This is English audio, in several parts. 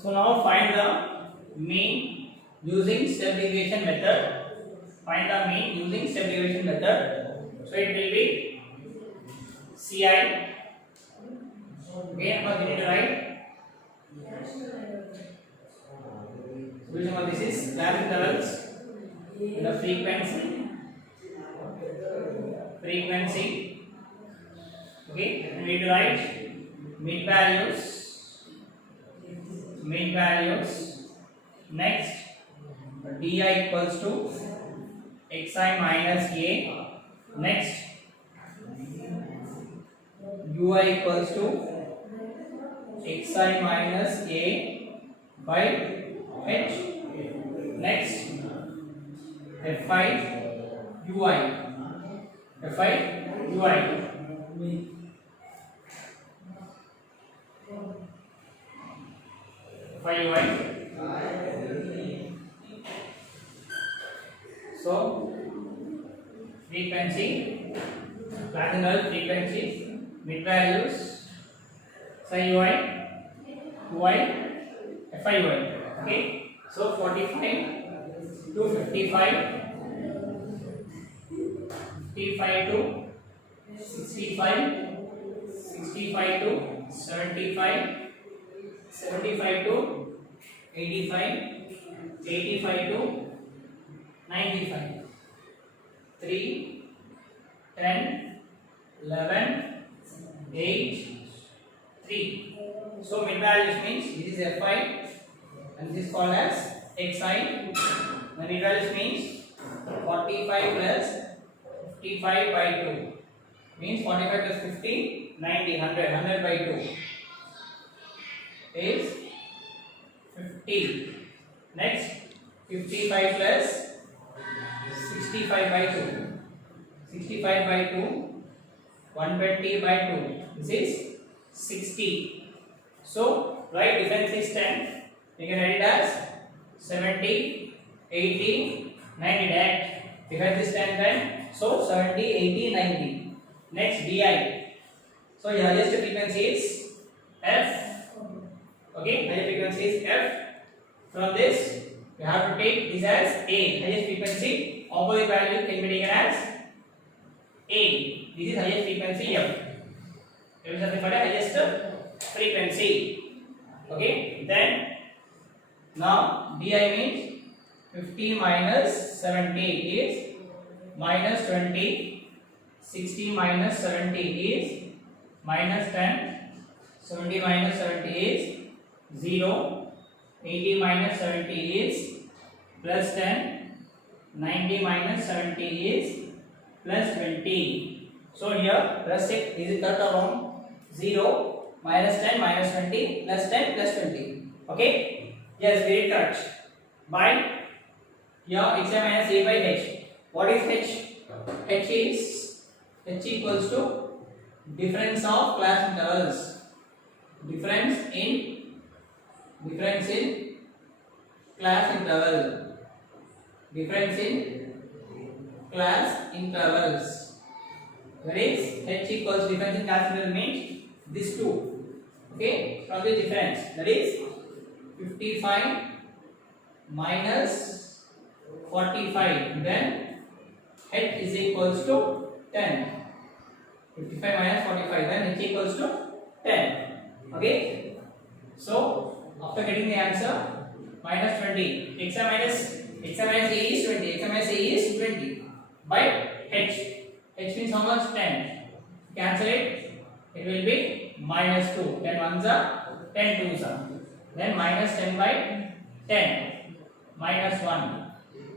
So now find the mean using step deviation method. Find the mean using step deviation method. So it will be Ci. Okay, now we need to write. Solution of this is class intervals, the frequency. Okay, and we need to write mean values. Next, di equals to xi minus a. Next, ui equals to xi minus a by h. Next, fi ui. So frequency, classical frequency, mid values, psi ui, fi ui. Okay, so 45 to 55, 55 to 65, 65 to 75, 75 to 85, 85 to 95, 3, 10, 11, 8, 3. So mid values means this is fi and this is called as xi. Mid values means 45 plus 55 by 2 means 45 plus 50, 90, 100 by 2 is 50. Next, 55 plus 65 by 2, 65 by 2, 120 by 2, this is 60. So right difference is 10. You can write it as 70, 80, 90. That difference is 10 then. So 70, 80, 90. Next, di. So your highest frequency is f. Okay, highest frequency is f. From this, you have to take this as a. Highest frequency, opposite value can be taken as a. This is highest frequency f. It is nothing but highest frequency. Okay, then now di means 50 minus 70 is minus 20, 60 minus 70 is minus 10, 70 minus 70 is 0, 80 minus 70 is plus 10, 90 minus 70 is plus 20. So here plus 6 is cut around 0, minus 10, minus 20, plus 10, plus 20. Okay? Yes, very correct. By here xi minus a by h. What is h? H equals to difference of class intervals. Difference in class interval. Difference in class intervals. That is h equals difference in class interval means this two. Okay, from the difference that is 55 minus 45, then h is equals to 10. 55 minus 45, then h equals to 10. Okay, so after getting the answer, minus 20, xi minus a is 20, xi minus a is 20 by h. H means how much? 10. Cancel it, it will be minus 2. 10 ones are 10 twos are. Then minus 10 by 10, minus 1,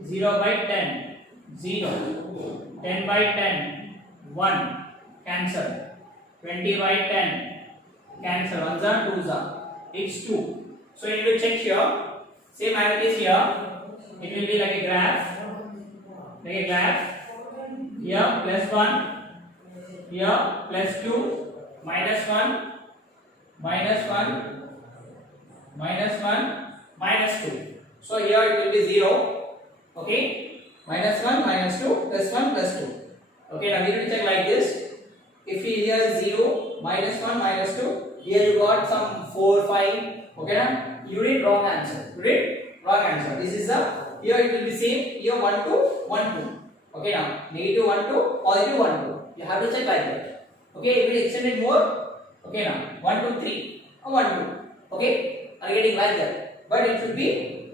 0 by 10, 0, 10 by 10, 1, cancel, 20 by 10, cancel, 1s are 2s are, it's 2. So you need to check here, same as it is here, it will be like a graph, here plus 1, here plus 2, minus 1, minus 1, minus 1, minus 2. So here it will be 0. Okay, minus 1, minus 2, plus 1, plus 2. Okay, now we need to check like this. If here is 0, minus 1, minus 2, here you got some 4, 5. Okay, na? You did wrong answer. You did wrong answer. This is the, here it will be same. Here 1 to 1 2. Okay, now negative 1 to positive 1 2. You have to check like that. Okay, it will extend it more. Okay, now 1 2 3 or 1 2. Okay, are you getting like that? But it should be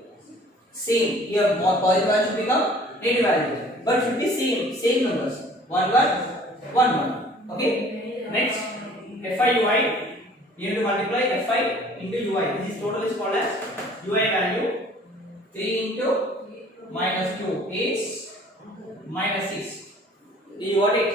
same. Here more positive value should become negative value. But it should be same numbers. 1 1 1 1. Okay. Next, fi ui. You have to multiply fi into ui. This is total is called as ui value. 3 into minus 2 is minus 6. Do you got it?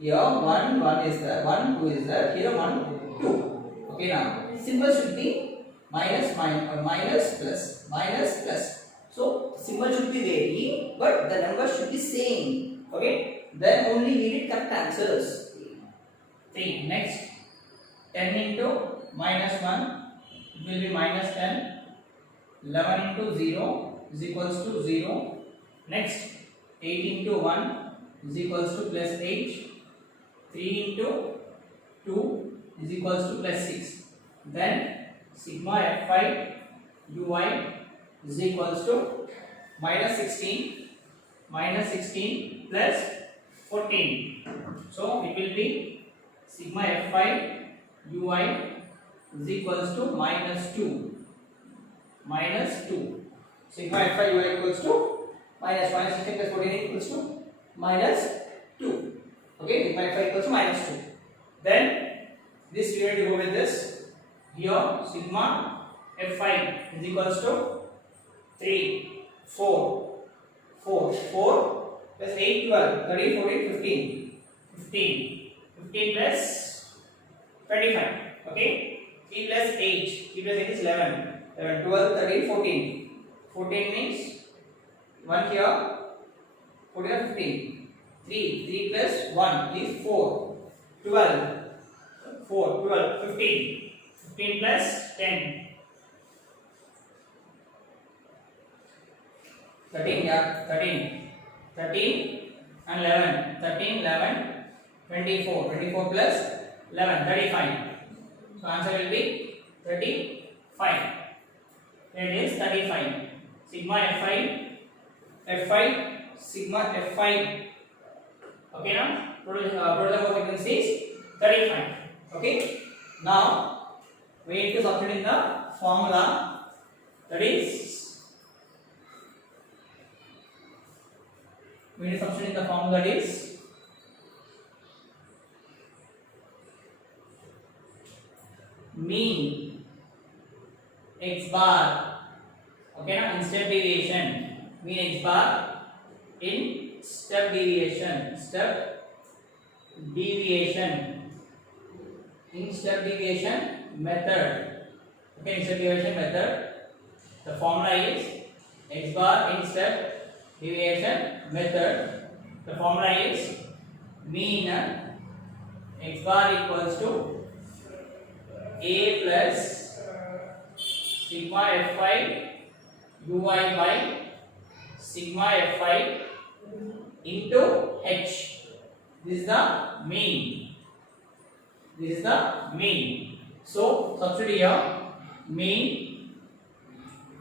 Here 1 1 is there, 1 2 is there. Here 1 2. Okay, now symbol should be minus plus minus plus. So symbol should be varying, but the number should be same. Okay, then only we need correct answers. See, next 10 into minus 1 will be minus 10. 11 into 0 is equals to 0. Next 8 into 1 is equals to plus 8. 3 into 2 is equals to plus 6. Then sigma fi ui is equals to minus 16 plus 14. So it will be sigma fi ui is equals to minus 2. Sigma fi ui equals to minus 16 plus 14 equals to minus 2. Okay, sigma fi equals to minus 2. Then this we have to go with this. Here sigma fi is equals to 3 4 plus 8 12 13 14 15 plus 25. Okay, 3 plus 8 is 11 12 13 14 means 1 here 14 or 15. 3 plus 1 is 4 12 15 plus 10 13 and 11 24 plus 11 35. So answer will be 35. It is 35. Sigma fi sigma fi. Okay, now total number of frequencies 35. Okay, now we need to substitute in the formula, that is mean x bar. Okay, now in step deviation, mean x bar in step deviation method. Okay, in step deviation method, the formula is x bar in step deviation method. The formula is mean x bar equals to a plus sigma fi ui by sigma fi into h. This is the mean. So substitute here, mean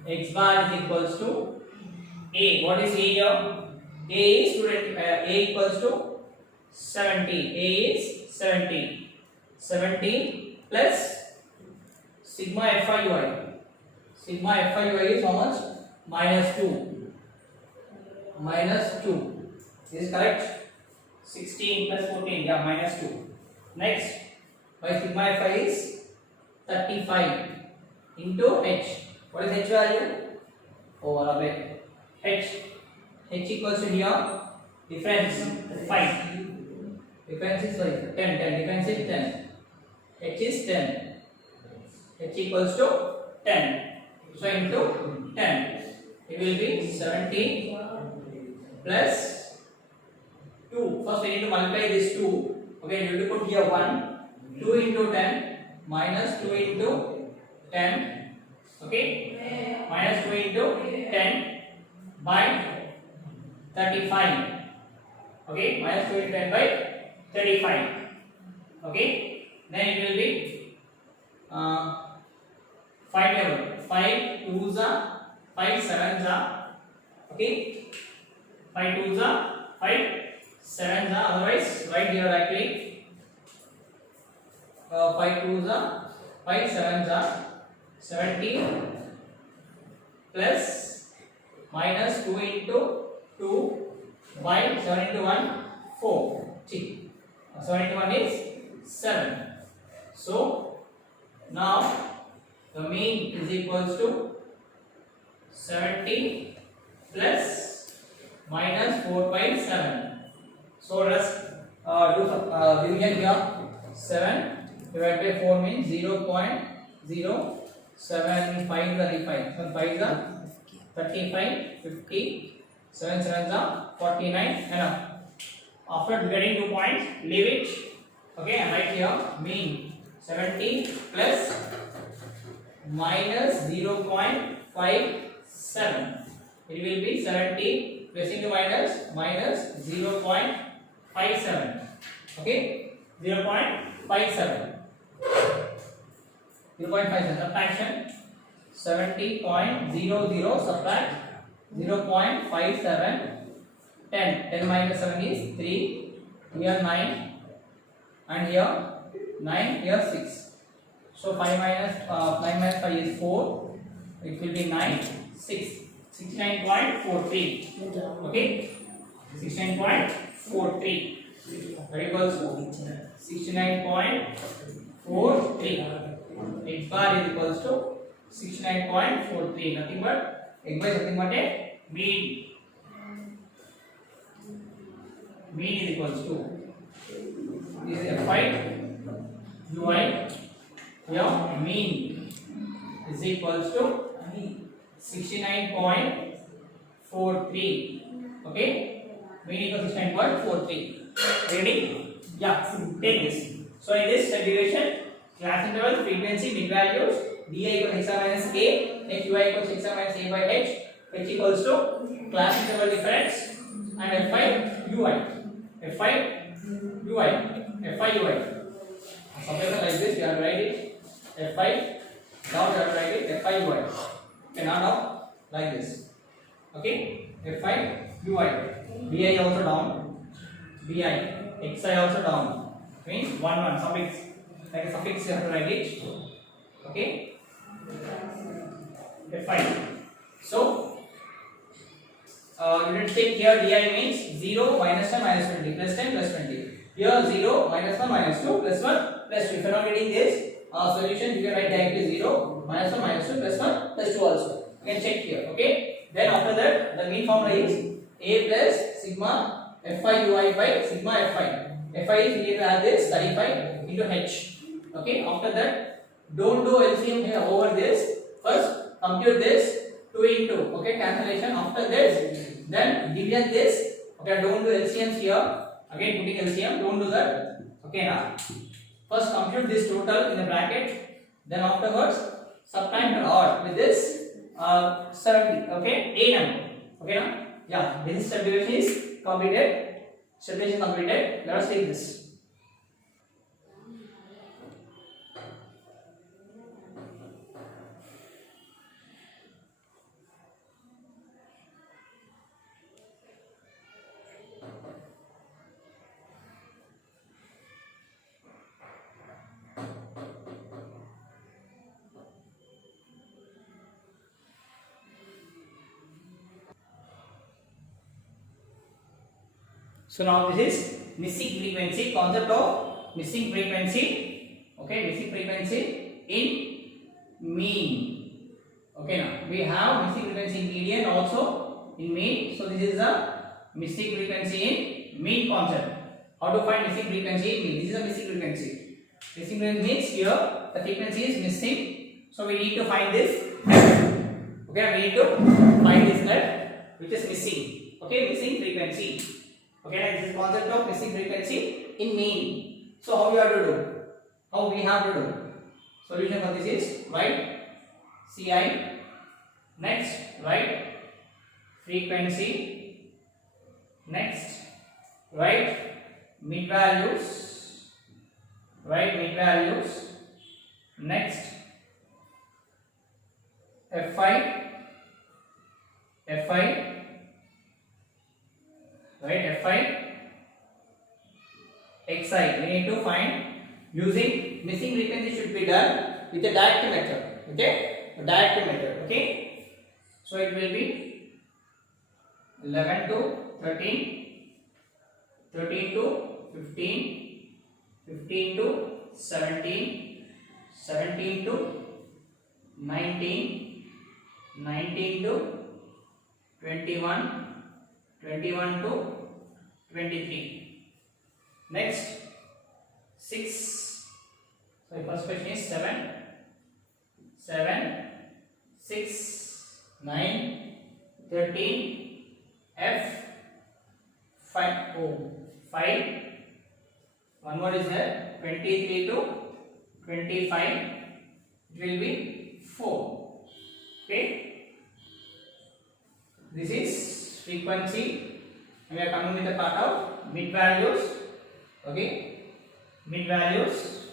x bar is equals to a. What is a here? A is student a equals to 70. A is 70 plus sigma fi ui. Sigma fi ui is how much? Minus 2. This is correct. 16 plus 14, yeah, minus 2. Next, by sigma fi is 35 into h. What is h value? Over a bit. H equals to here, difference 5. Difference is 5. 10. Difference is 10. H is 10. H equals to 10. So into 10, it will be 70 plus 2. First we need to multiply this 2. Okay, you have to put here 1. 2 into 10 minus 2 into 10. Okay, minus 2 into 10 by 35. Okay, minus 2 into 10 by 35. Okay, then it will be 5 5 2s are 5 7s are, okay, 5 2s are 5 7s are, otherwise write here directly 5 2s are 5 7s are 70 plus minus 2 into 2 by 7 into 1 4. See, 7 into 1 is 7. So now the mean is equals to 70 plus minus 4 by 7. So let's do division here. 7 divided by 4 means 0.075 35. So 5 is 35, 50, 7 7s are 49. Enough. After getting 2 points, leave it. Okay, and write here mean 70 plus minus 0.57. It will be 70 plus into minus 0.57. Okay, 0.57. 0.57 subtraction 70.00 subtract 0.57. 10 minus 7 is 3, here 9, and here 9, here 6. So 9 minus 5 is 4, it will be 9, 6, 69.43. Okay, 69.43. That equals 69.43. X bar is equals to 69.43. Nothing but x bar is nothing but a mean. Mean is equals to this is Fi Ui. Here mean is equals to 69.43. Okay, mean equals 69.43. Ready? Yeah, take this. So in this derivation, class interval, frequency, mid values, di equals x minus a, next ui equals x minus a by h equals to class interval difference, and fi ui. Fi ui. Fi ui. Something like this, we have to write it. Fi, now we have to write it. Fi ui. Okay, now like this. Okay, Fi ui. Bi also down. Bi. Xi also down. Means 1 1 suffix. Like a suffix you have to write it. Okay. Fi. So you need to take here di means 0 minus 10 minus 20 plus 10 plus 20. Here 0 minus 1 minus 2 plus 1 plus 2. If you are not getting this solution, you can write directly 0 minus 1 minus 2 plus 1 plus 2 also. You can check here. Okay. Then after that, the mean formula is a plus sigma fi ui by sigma fi. Fi is we need to add this 35 into h. Okay. After that, don't do LCM here over this. First, compute this 2 into. Okay, cancellation. After this, then division this. Okay, don't do LCMs here. Again, putting LCM. Don't do that. Okay, now first compute this total in the bracket. Then afterwards, subtract or odd with this 70. Okay, a number. Okay, now yeah, this subdivision is completed. Subdivision completed. Let us take this. So now this is missing frequency, concept of missing frequency. Okay, missing frequency in mean. Okay, now we have missing frequency in median also in mean. So this is the missing frequency in mean concept. How to find missing frequency in mean? This is a missing frequency. Missing frequency means here the frequency is missing. So we need to find this. Okay, we need to find this net which is missing. Okay, missing frequency. Okay, like this is concept of missing frequency in mean. So how we have to do? How we have to do? Solution for this is write Ci, next write frequency, next write mid values, next be done with a direct method. Okay, a direct method. Okay, so it will be 11 to 13, 13 to 15, 15 to 17, 17 to 19, 19 to 21, 21 to 23. Next 6. So the first question is 7, 7, 6, 9, 13, F, 5, O, 5. One more is there, 23 to 25. It will be 4. Okay. This is frequency. We are coming with the part of mid values. Okay, mid values.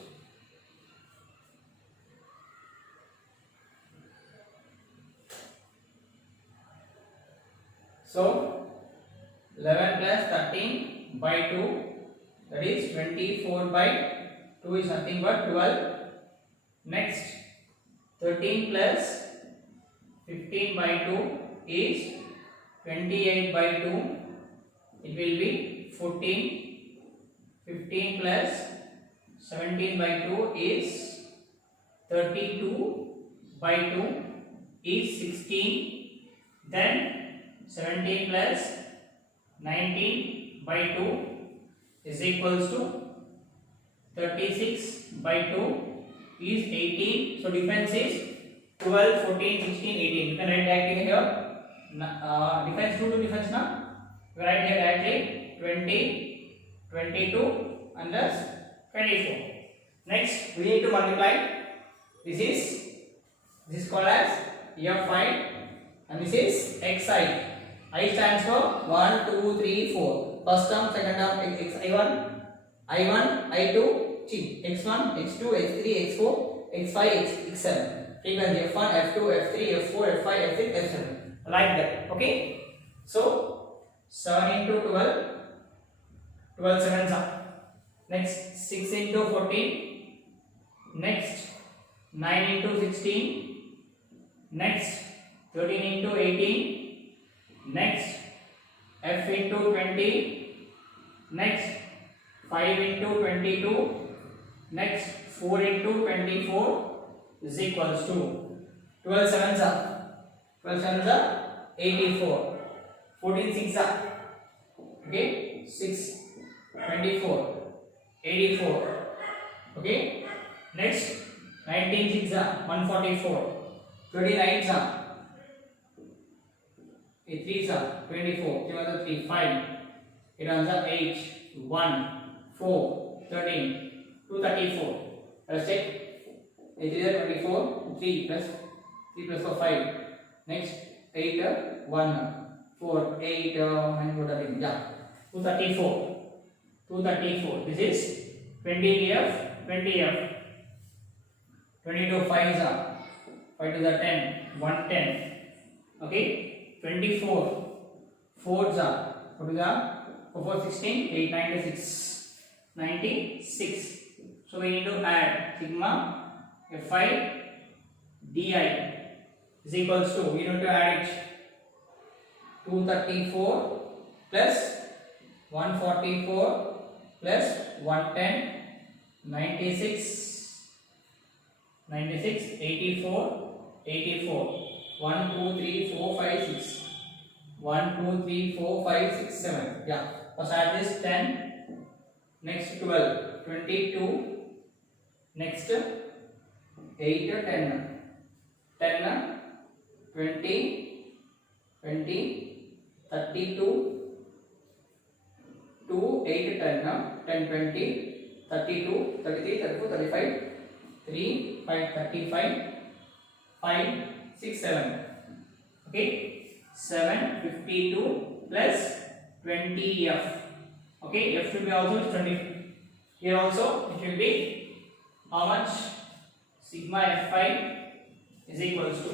So 11 plus 13 by 2, that is 24 by 2 is nothing but 12. Next 13 plus 15 by 2 is 28 by 2. It will be 14. 15 plus 17 by 2 is 32 by 2 is 16. Then 17 plus 19 by 2 is equals to 36 by 2 is 18. So difference is 12, 14, 16, 18. You can write directly here. Difference 2 to difference now. We write here directly 20, 22 and thus 24. Next we need to multiply. This is called as Fi and this is Xi. I stands for 1, 2, 3, 4. First term, second term, I1, I2, X1, X2, X3, X4, X5, X7. Frequency F1, F2, F3, F4, F5, F6, F7. Like that. Okay. So 7 into 12, 12 sevens are. Next 6 into 14. Next 9 into 16. Next 13 into 18. Next F into 20. Next 5 into 22. Next 4 into 24 is equals to 12 sevens are. 12 sevens are 84. 14 6 are. Okay, 6, 24, 84. Okay, next 19 6 are 144. 29 are 3 are 24. 3 are 3, 5. 8 are 8, 1, 4, 13, 234. Let's check. 8 is 24. 3 plus 4 5. Next 8 1 4 8 13. Yeah, 234. 234. This is 20F, 20F. 22 5s are 5 to the 10, 110. Okay, 24 4s are 4 to the 4 16, 8 96, 96. So we need to add sigma Fi di is equals to, we need to add it, 234 plus 144 plus 110, 96, 96, 84, 84. 1 2 3 4 5 6. 1 2 3 4 5 6 7. Yeah, first add this 10. Next 12, 22. Next 8 10. 10 20, 20, 32, 2 8 10, 10 20, 32, 33, 34, 35, 3 5 35, 5 6 7. Okay, 7 52 plus 20F. Okay, F should be also 20. Here also it will be how much? Sigma Fi is equals to,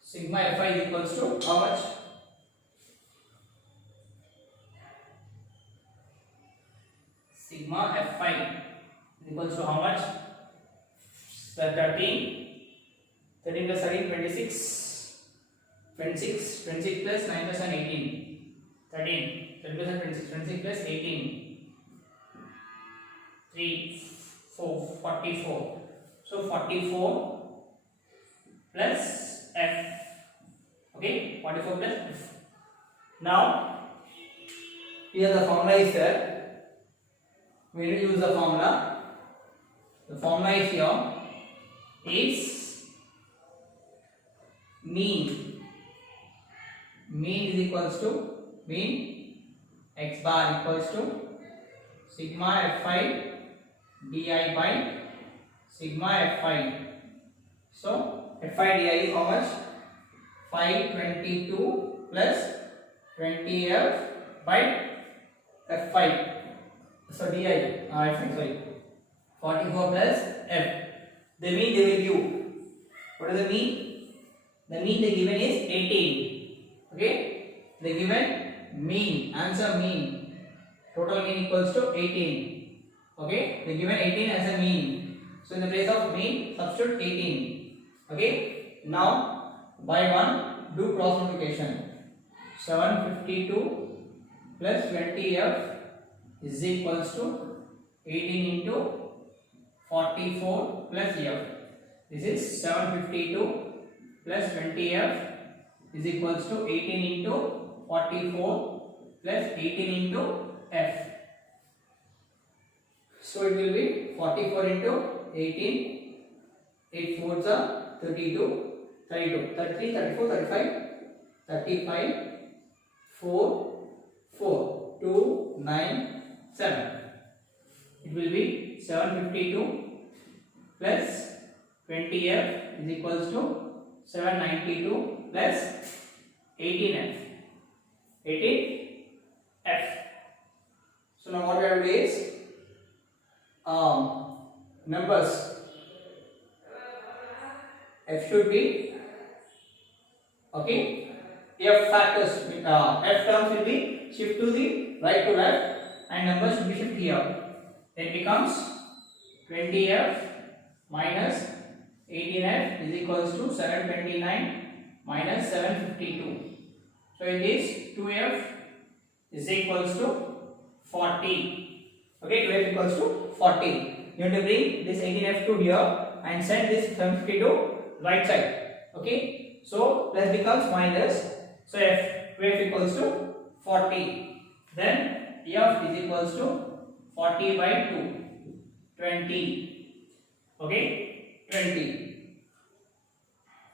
sigma Fi is equals to how much? sigma F5 is equals to how much? 13 plus 13, 26 plus 9 plus 1, 18, 13 plus 26, 26 plus 18, 3 4 44. So 44 plus F. Okay, 44 plus F. Now here the formula is there. We need to use the formula. The formula is here is mean. Mean is equals to mean x bar equals to sigma F5 di by sigma F5. So F5 di is how much? 522 plus 20F by F5. So di, sorry, 44 plus F. The mean they will give. What is the mean? The mean they given is 18. Okay, they given mean, answer mean, total mean equals to 18. Okay, they given 18 as a mean. So in the place of mean, substitute 18. Okay, now by 1 do cross multiplication. 752 plus 20F is equals to 18 into 44 plus F. This is 752 plus 20F is equals to 18 into 44 plus 18 into F. So it will be 44 into 18, 8 4s are 32, 33, 34, 35, 35, 4, 4, 2, 9, 7. It will be 752 plus 20F is equals to 792 plus 18F. 18F. So now what we have to do is numbers. F should be, okay, F factors, F terms will be shift to the right to left and numbers should be shift here. Then becomes 20F minus 18F is equals to 729 minus 752. So in this 2F is equals to 40. Okay, 2F equals to 40. You have to bring this 18F to here and send this 750 to right side. Okay, so plus becomes minus. So F 2F equals to 40. Then F is equals to 40 by 2, 20. Okay, 20.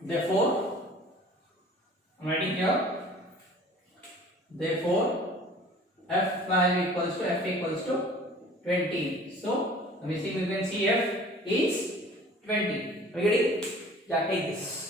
Therefore, I am writing here. Therefore, F value equals to F equals to 20. So, we can see F is 20. Are you ready? Yeah, take this.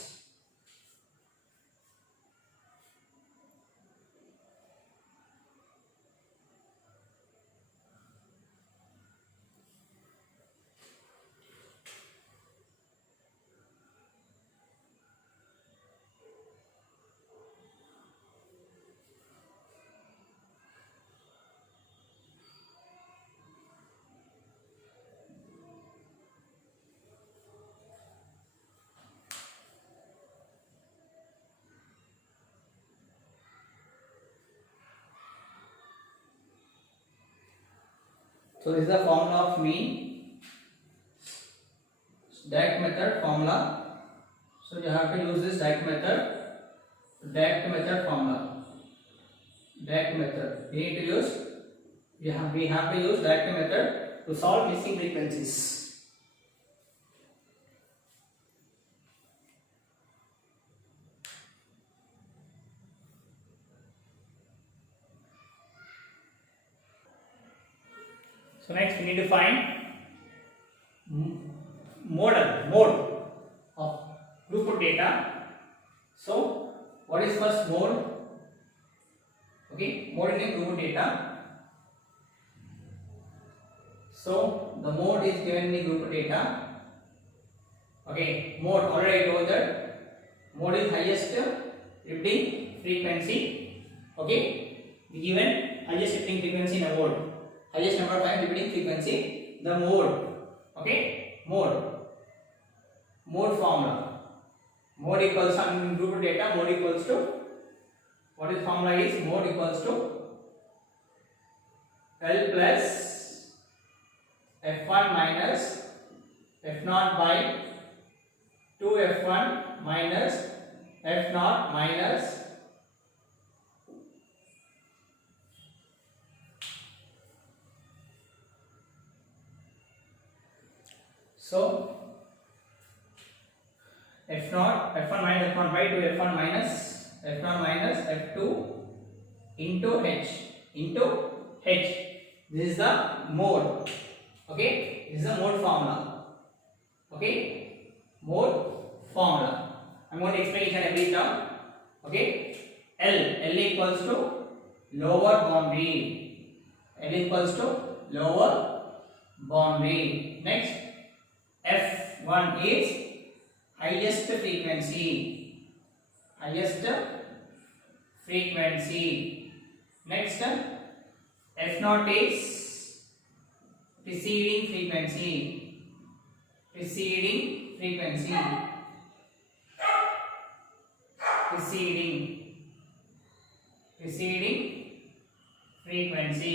So this is the formula of mean, direct method formula. So you have to use this direct method formula. Direct method. We need to use. We have to use direct method to solve missing frequencies. So next we need to find mode of throughput data. So what is first mode? Okay, mode in throughput data. So the mode is given in the throughput data. Okay, mode already I told that mode is highest shifting frequency. Okay, given highest shifting frequency in a mode. highest number of times repeating frequency, the mode. Okay, mode formula. Mode equals ungrouped data. Mode equals to, what is formula is, mode equals to L plus F1 minus F0 by 2F1 minus F0 minus so F1 minus F1 by 2F1 minus F0 minus F2 into H. This is the mode. Okay, this is the mode formula. Okay, mode formula. I'm going to explain each and every term. Okay, L equals to lower boundary. L equals to lower boundary. Next, F1 is highest frequency. Next, F0 is preceding frequency. Preceding frequency.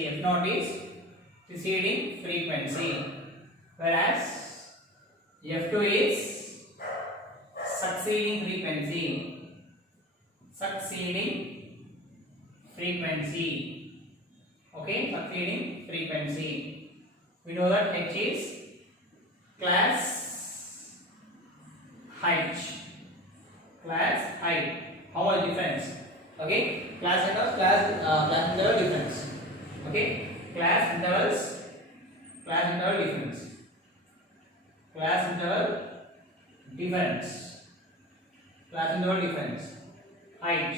F0 is preceding frequency, whereas F2 is succeeding frequency. Okay, succeeding frequency. We know that H is class height. How much difference? Okay, class interval difference. Okay, class interval difference. Height.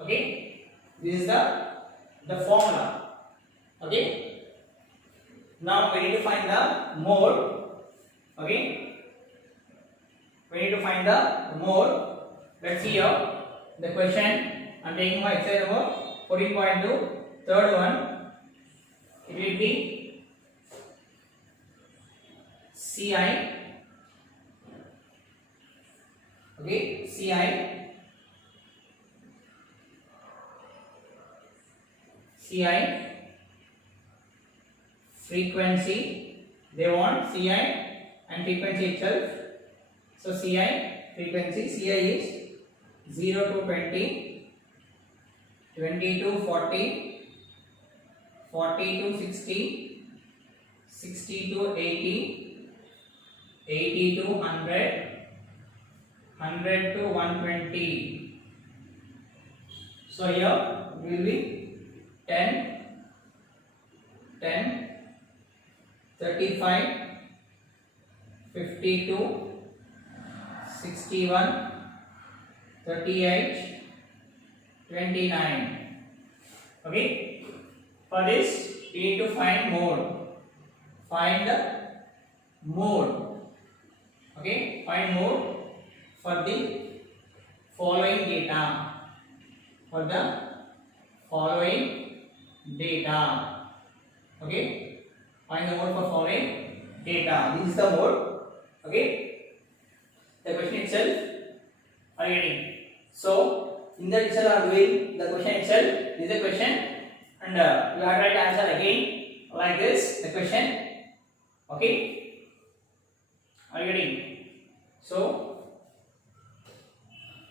Okay, this is the formula. Okay, now we need to find the mode. Okay, we need to find the mode. Let's see here the question. I'm taking my exercise number 14.2, third one. It will be CI. Okay, CI frequency. They want CI and frequency itself. So CI frequency, CI is 0 to 20, 20 to 40, 40 to 60, 60 to 80, 80 to 100, 100 to 120. So here will be 10, 35, 52, 61, 38, 29. Okay, for this we need to find mode. Find the mode. Okay, find mode for the following data. Okay, find the mode for following data. This is the mode. Okay, the question itself. Are you getting? So in that itself I am doing the question itself. This is the question, and you have to write answer again like this. The question. Okay, are you getting? So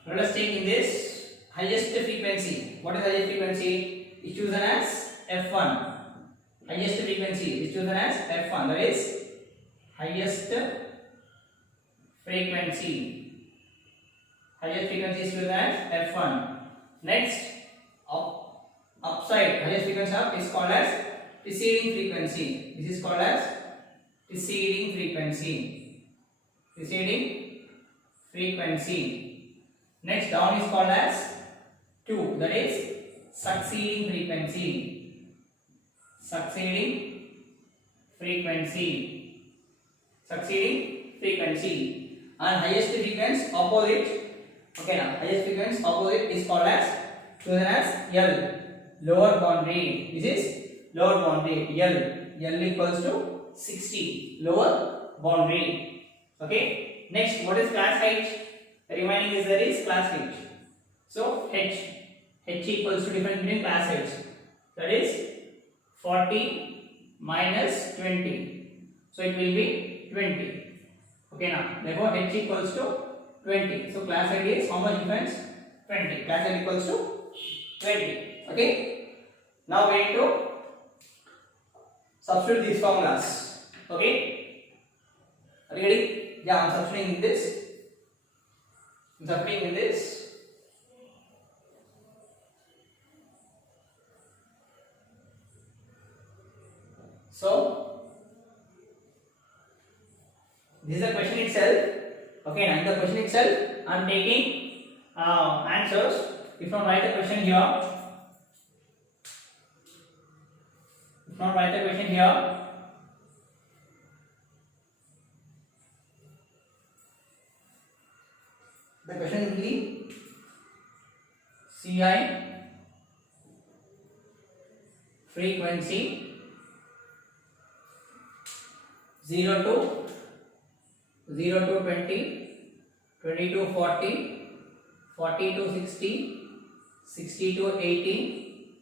let us take in this highest frequency. What is highest frequency? Is chosen as F1. Highest frequency is chosen as F1. That is highest frequency. Highest frequency is chosen as F1. Next, upside highest frequency up is called as preceding frequency. This is called as preceding frequency. Next, down is called as 2. That is succeeding frequency. And highest frequency opposite. Okay, now highest frequency opposite is called as chosen as L, lower boundary. This is lower boundary. L equals to 60, lower boundary. Okay. Next, what is class height? The remaining is there is class height. So h equals to difference between class heights. That is 40 minus 20. So it will be 20. Okay now. Therefore h equals to 20. So class height is how much difference? 20. Class height equals to 20. Okay. Now we need to substitute these formulas. Okay. Are you ready? Yeah, I am substituting in this. I am substituting in this. So this is the question itself. Okay, and the question itself I am taking answers. If not, write the question here. If not, write the question here. The question will be CI frequency 0 to 20, 20 to 40, 40 to 60, 60 to 80,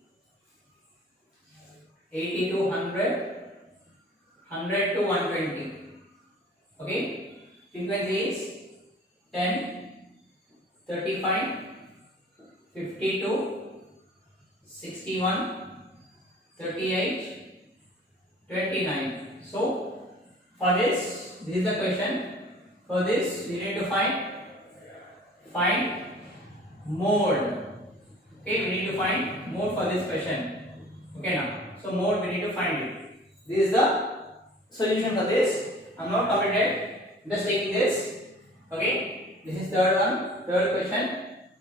80 to 100, 100 to 120. Okay, frequency is 10, 35, 52, 61, 38, 29. So for this is the question. For this we need to find mode. Okay, we need to find mode for this question. Okay now. So mode we need to find it. This is the solution for this. I am not completed. Just taking this. Okay. This is third question,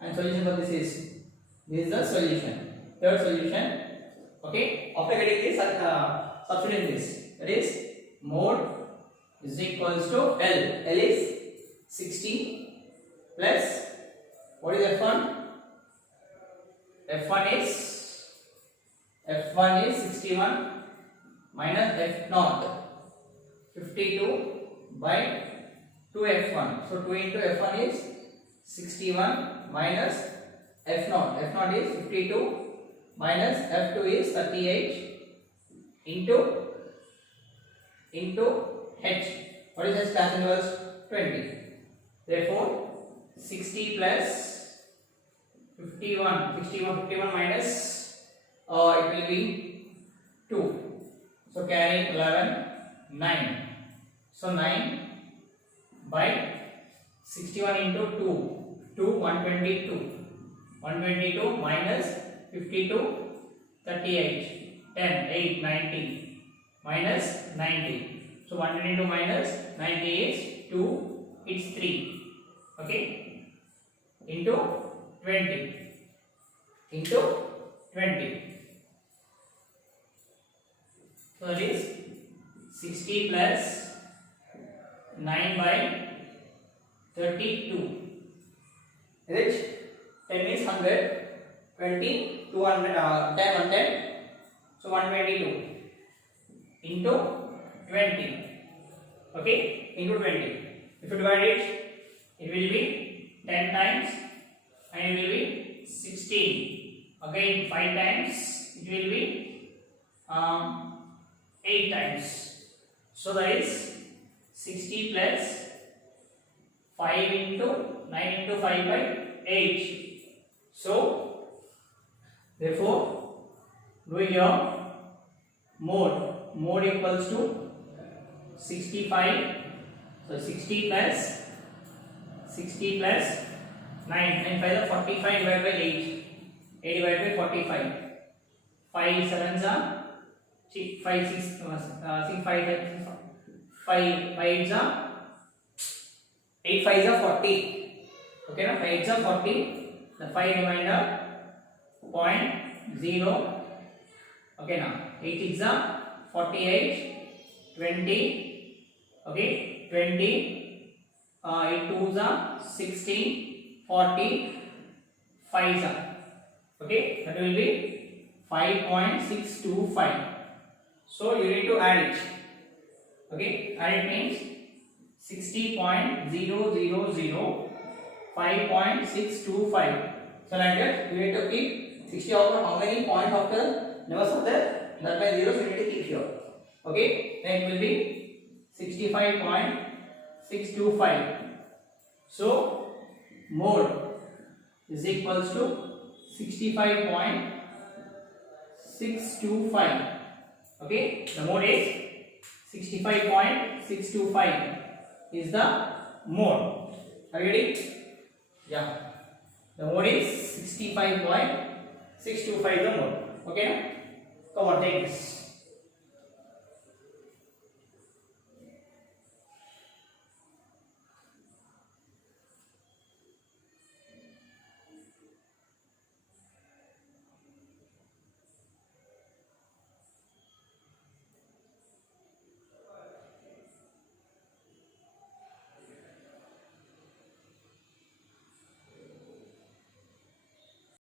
and solution for this is the solution. Third solution. Okay. After getting this, substituting this. That is mode is equals to L. L is 60 plus what is F1? F1 is 61 minus F0 52 by 2F1. So 2 into F1 is 61 minus F0. F0 is 52 minus F2 is 38 into H. What is H? Class inverse 20. Therefore 60 plus 51 minus it will be 2. So carry 11, 9. So 9 by 61 into 2, 122. 122 minus 52, 38. 10, 8, 90 minus 90. So 122 minus 90 is 2, it's 3. Okay, into 20. So it is 60 plus 9 by 32. Is it? 10 is 100, 20, 200, 10, 110. So 122 into 20. Okay, into 20. If you divide it, it will be 10 times and it will be 16. Again 5 times, it will be 8 times. So that is 60 plus 5 into 9 into 5 by 8. So therefore do here mode equals to 65. So 60 plus 9 and 5 is 45 divided by 8. 8 divided by 45. 5 7s are 5 6 5 8s are 8 5s are 40. Okay, now 5 8s are 40. The 5 remainder 0.0. Okay, now 8 6s are 48. 20. Okay, 20. 8 2s are 16. 40. 5s are. Okay, that will be 5.625. So you need to add it. Okay, add it means 60.000 5.625. So like that you need to keep 60 after how many points after numbers of that by zeros you need to keep here. Okay, then it will be 65.625. So more is equals to 65.625. Okay, the mode is 65.625 is the mode. Are you ready? Yeah. The mode is 65.625 the mode. Okay. Come on, take this.